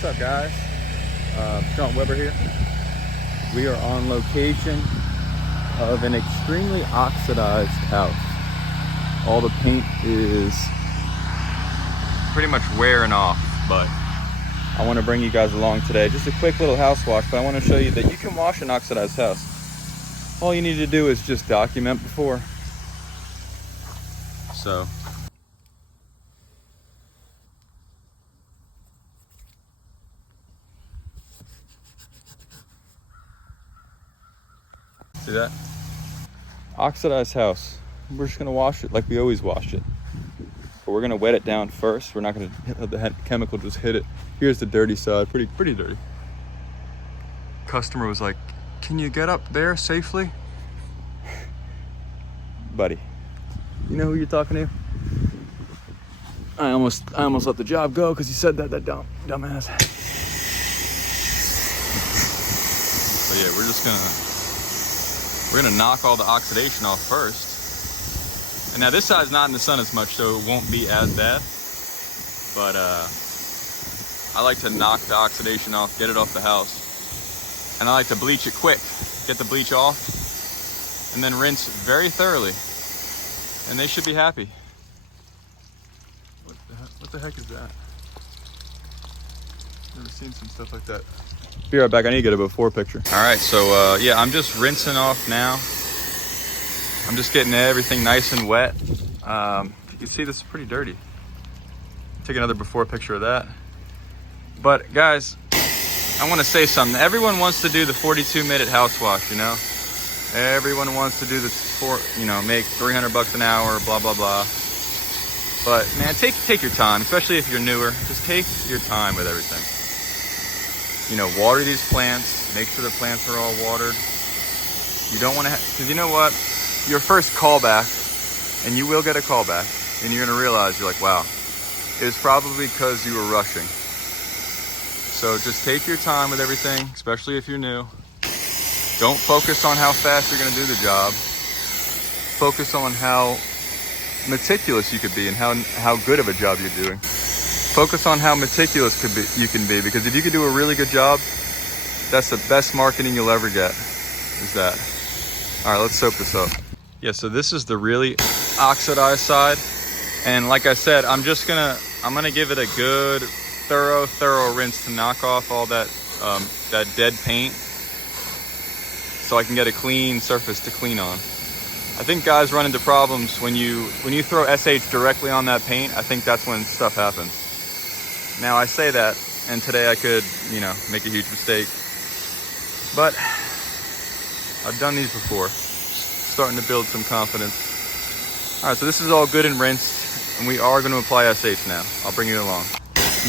What's up, guys? Sean Weber here. We are on location of an extremely oxidized house. All the paint is pretty much wearing off, but I want to bring you guys along today. Just a quick little house wash, but I want to show you that you can wash an oxidized house. All you need to do is just document before. So see that? Oxidized house. We're just gonna wash it like we always wash it. But we're gonna wet it down first. We're not gonna let the chemical just hit it. Here's the dirty side, pretty dirty. Customer was like, "Can you get up there safely?" Buddy, you know who you're talking to? I almost let the job go because you said that dumbass. So yeah, we're gonna knock all the oxidation off first. And now this side's not in the sun as much, so it won't be as bad. But I like to knock the oxidation off, get it off the house. And I like to bleach it quick. Get the bleach off, and then rinse very thoroughly. And they should be happy. What the heck is that? Never seen some stuff like that. Be right back, I need to get a before picture. All right, so yeah, I'm just rinsing off now. I'm just getting everything nice and wet. You can see this is pretty dirty. Take another before picture of that. But guys, I want to say something. Everyone wants to do the 42-minute house wash, you know? Everyone wants to do make $300 an hour, blah, blah, blah. But man, take your time, especially if you're newer. Just take your time with everything. You know, water these plants. Make sure the plants are all watered. You don't want to, because you know what? Your first callback, and you will get a callback, and you're gonna realize, you're like, wow, it was probably because you were rushing. So just take your time with everything, especially if you're new. Don't focus on how fast you're gonna do the job. Focus on how meticulous you could be and how good of a job you're doing. Focus on how meticulous you can be, because if you could do a really good job, that's the best marketing you'll ever get, is that. All right, let's soap this up. Yeah, so this is the really oxidized side. And like I said, I'm gonna give it a good, thorough rinse to knock off all that dead paint, so I can get a clean surface to clean on. I think guys run into problems when you throw SH directly on that paint. I think that's when stuff happens. Now I say that, and today I could, make a huge mistake. But I've done these before. Starting to build some confidence. All right, so this is all good and rinsed, and we are going to apply SH now. I'll bring you along.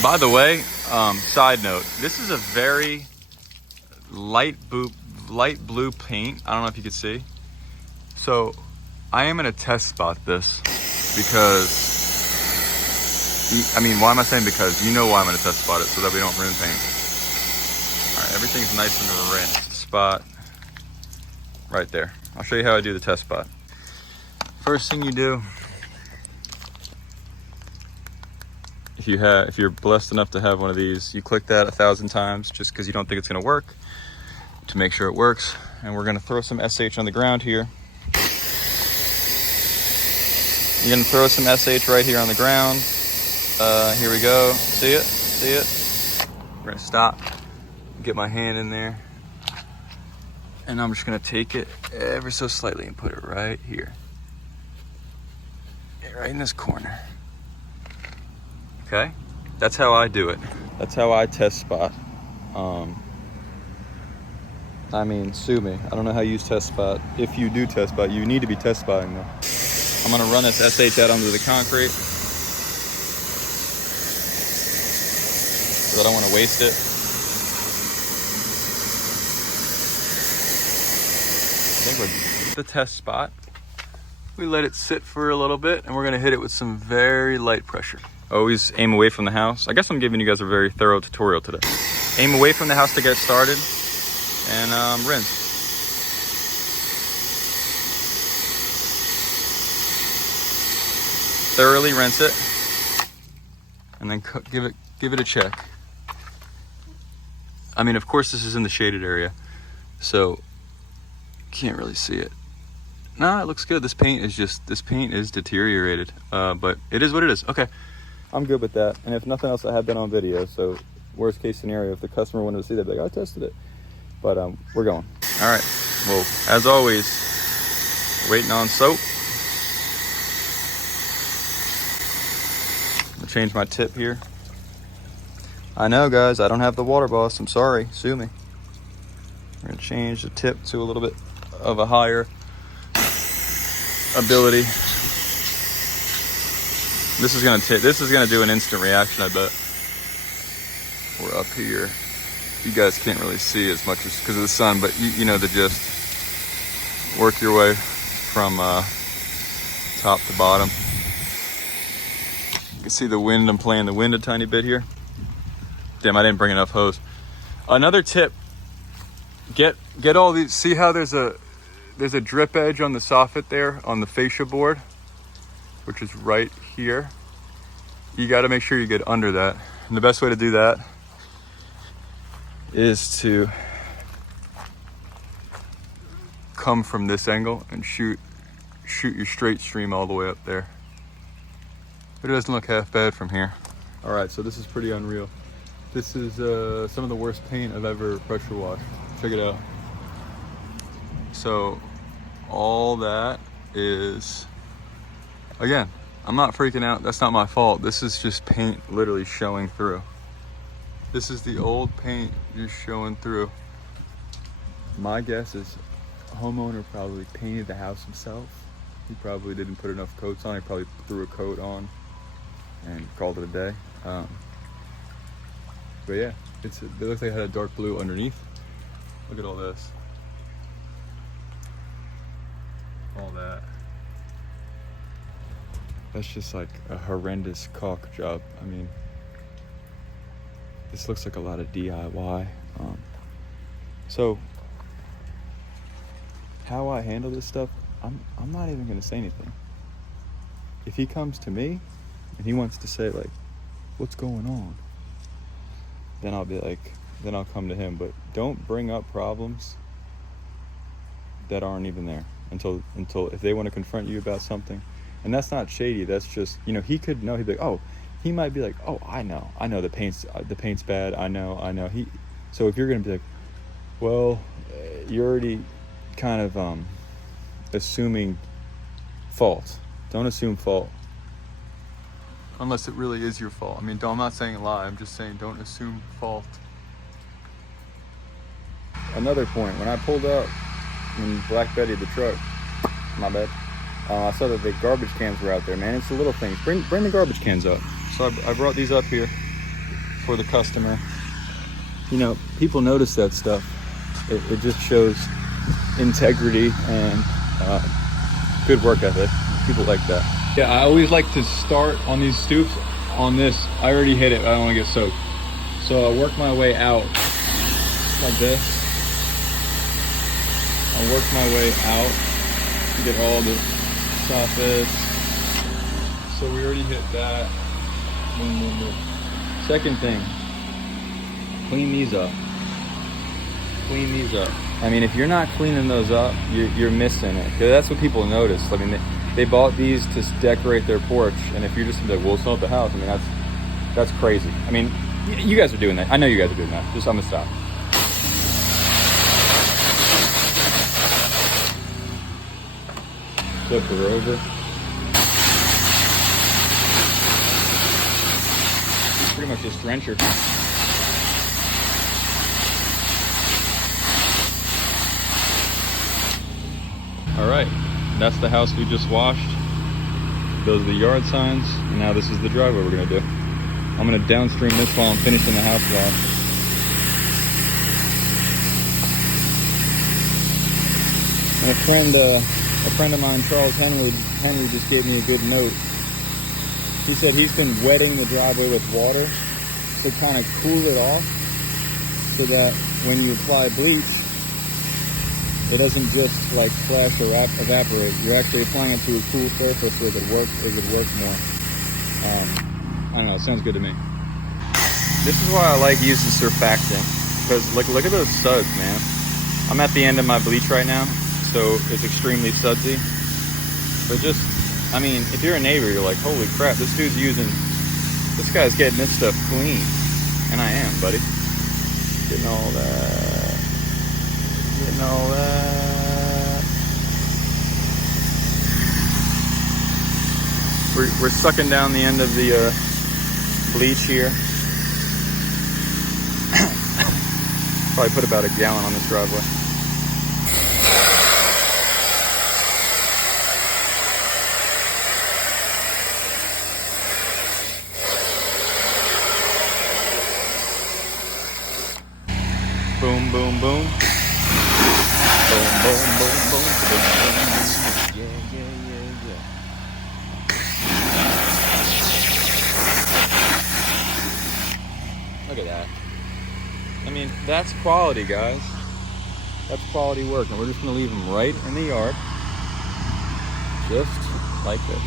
By the way, side note, this is a very light blue paint. I don't know if you can see. So I am going to test spot this because, why am I saying because? You know why I'm going to test spot it, so that we don't ruin paint. All right, everything's nice and rinsed. Spot right there. I'll show you how I do the test spot. First thing you do, if you're blessed enough to have one of these, you click that 1,000 times just because you don't think it's going to work, to make sure it works. And we're going to throw some SH on the ground here. You're going to throw some SH right here on the ground. Here we go. See it? We're going to stop, get my hand in there, and I'm just going to take it ever so slightly and put it right here. Right in this corner. Okay? That's how I do it. That's how I test spot. Sue me. I don't know how you use test spot. If you do test spot, you need to be test spotting though. I'm gonna run this SH out onto the concrete, because I don't want to waste it. I think we're at the test spot. We let it sit for a little bit, and we're gonna hit it with some very light pressure. Always aim away from the house. I guess I'm giving you guys a very thorough tutorial today. Aim away from the house to get started, and rinse. Thoroughly rinse it, and then give it a check. I mean, of course this is in the shaded area, so can't really see it. No, it looks good. This paint is deteriorated, but it is what it is. Okay, I'm good with that. And if nothing else, I have that on video. So worst case scenario, if the customer wanted to see that, they'd be like, I tested it. But we're going. All right. Well, as always, waiting on soap. I'm gonna change my tip here. I know, guys, I don't have the water boss. I'm sorry. Sue me. We're gonna change the tip to a little bit of a higher ability. This is gonna do an instant reaction, I bet. We're up here. You guys can't really see as much as because of the sun, but you know the gist. Work your way from top to bottom. You can see the wind. I'm playing the wind a tiny bit here. Damn, I didn't bring enough hose. Another tip: get all these. See how there's a drip edge on the soffit there on the fascia board, which is right here. You got to make sure you get under that, and the best way to do that is to come from this angle and shoot your straight stream all the way up there. But it doesn't look half bad from here. All right, so this is pretty unreal. This is some of the worst paint I've ever pressure washed. Check it out. So all that is, again, I'm not freaking out. That's not my fault. This is just paint literally showing through. This is the old paint just showing through. My guess is homeowner probably painted the house himself. He probably didn't put enough coats on. He probably threw a coat on and called it a day. But yeah, it looks like it had a dark blue underneath. Look at all this. All that. That's just like a horrendous caulk job. I mean, this looks like a lot of DIY. So how I handle this stuff, I'm not even gonna say anything. If he comes to me and he wants to say like, what's going on? Then I'll be like, then I'll come to him. But don't bring up problems that aren't even there until if they want to confront you about something. And that's not shady. That's just, you know, he could know. He'd be like, oh, he might be like, oh, I know the paint's bad. I know. So if you're gonna be like, well, you're already kind of assuming fault. Don't assume fault unless it really is your fault. I mean, I'm not saying lie. I'm just saying don't assume fault. Another point: when I pulled up in Black Betty the truck, my bad. I saw that the garbage cans were out there. Man, it's the little things. Bring the garbage cans up. So I brought these up here for the customer. You know, people notice that stuff. It just shows integrity and good work ethic. People like that. Yeah, I always like to start on these stoops. On this, I already hit it. I don't want to get soaked. So I work my way out like this. I work my way out to get all the soffits. So we already hit that. Boom, boom, boom. Second thing, clean these up. Clean these up. I mean, if you're not cleaning those up, you're missing it. 'Cause that's what people notice. I mean, they bought these to decorate their porch, and if you're just like, well, it's not the house. I mean, that's crazy. I mean, you guys are doing that. I know you guys are doing that. Just I'm gonna stop. Flip her over. Pretty much just wrench her. All right, that's the house we just washed. Those are the yard signs. And now this is the driveway we're gonna do. I'm gonna downstream this while I'm finishing the house wash. And a friend of mine, Charles Henry, just gave me a good note. He said he's been wetting the driveway with water to kind of cool it off so that when you apply bleach, it doesn't just like splash or evaporate. You're actually applying it to a cool surface so it could work more. I don't know, it sounds good to me. This is why I like using surfactant. Because look at those suds, man. I'm at the end of my bleach right now, so it's extremely sudsy. But just, I mean, if you're a neighbor, you're like, holy crap, this guy's getting this stuff clean. And I am, buddy. Getting all that. Getting all that. We're sucking down the end of the bleach here. Probably put about a gallon on this driveway. Boom, boom, boom. Boom, boom, boom, boom, boom, boom. Yeah. Look at that. I mean, that's quality, guys. That's quality work. And we're just gonna leave them right in the yard. Just like this.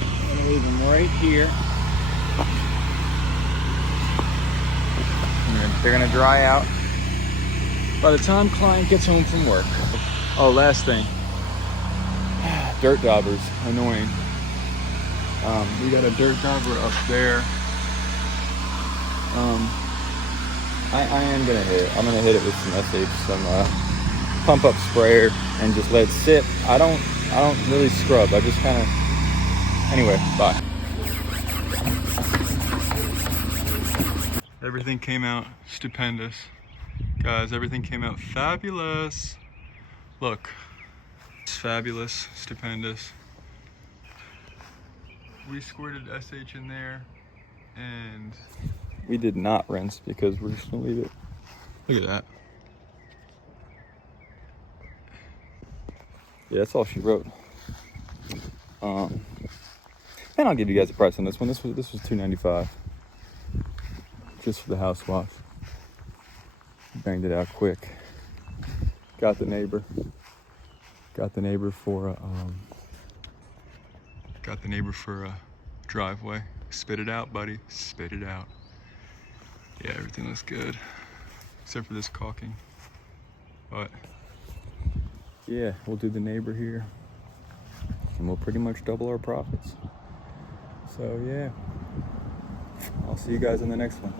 I'm gonna leave them right here. They're gonna dry out by the time client gets home from work. Oh, last thing. Dirt daubers, annoying. We got a dirt dauber up there. I am gonna hit it. I'm gonna hit it with some SH, some pump up sprayer, and just let it sit. I don't really scrub. I just kind of. Anyway, bye. Everything came out stupendous. Guys, everything came out fabulous. Look, it's fabulous, stupendous. We squirted SH in there, and we did not rinse because we're just gonna leave it. Look at that. Yeah, that's all she wrote. And I'll give you guys a price on this one. This was $2.95. Just for the house wash. Banged it out quick. Got the neighbor for a driveway. Spit it out, buddy. Spit it out. Yeah, everything looks good. Except for this caulking. But yeah, we'll do the neighbor here. And we'll pretty much double our profits. So yeah. I'll see you guys in the next one.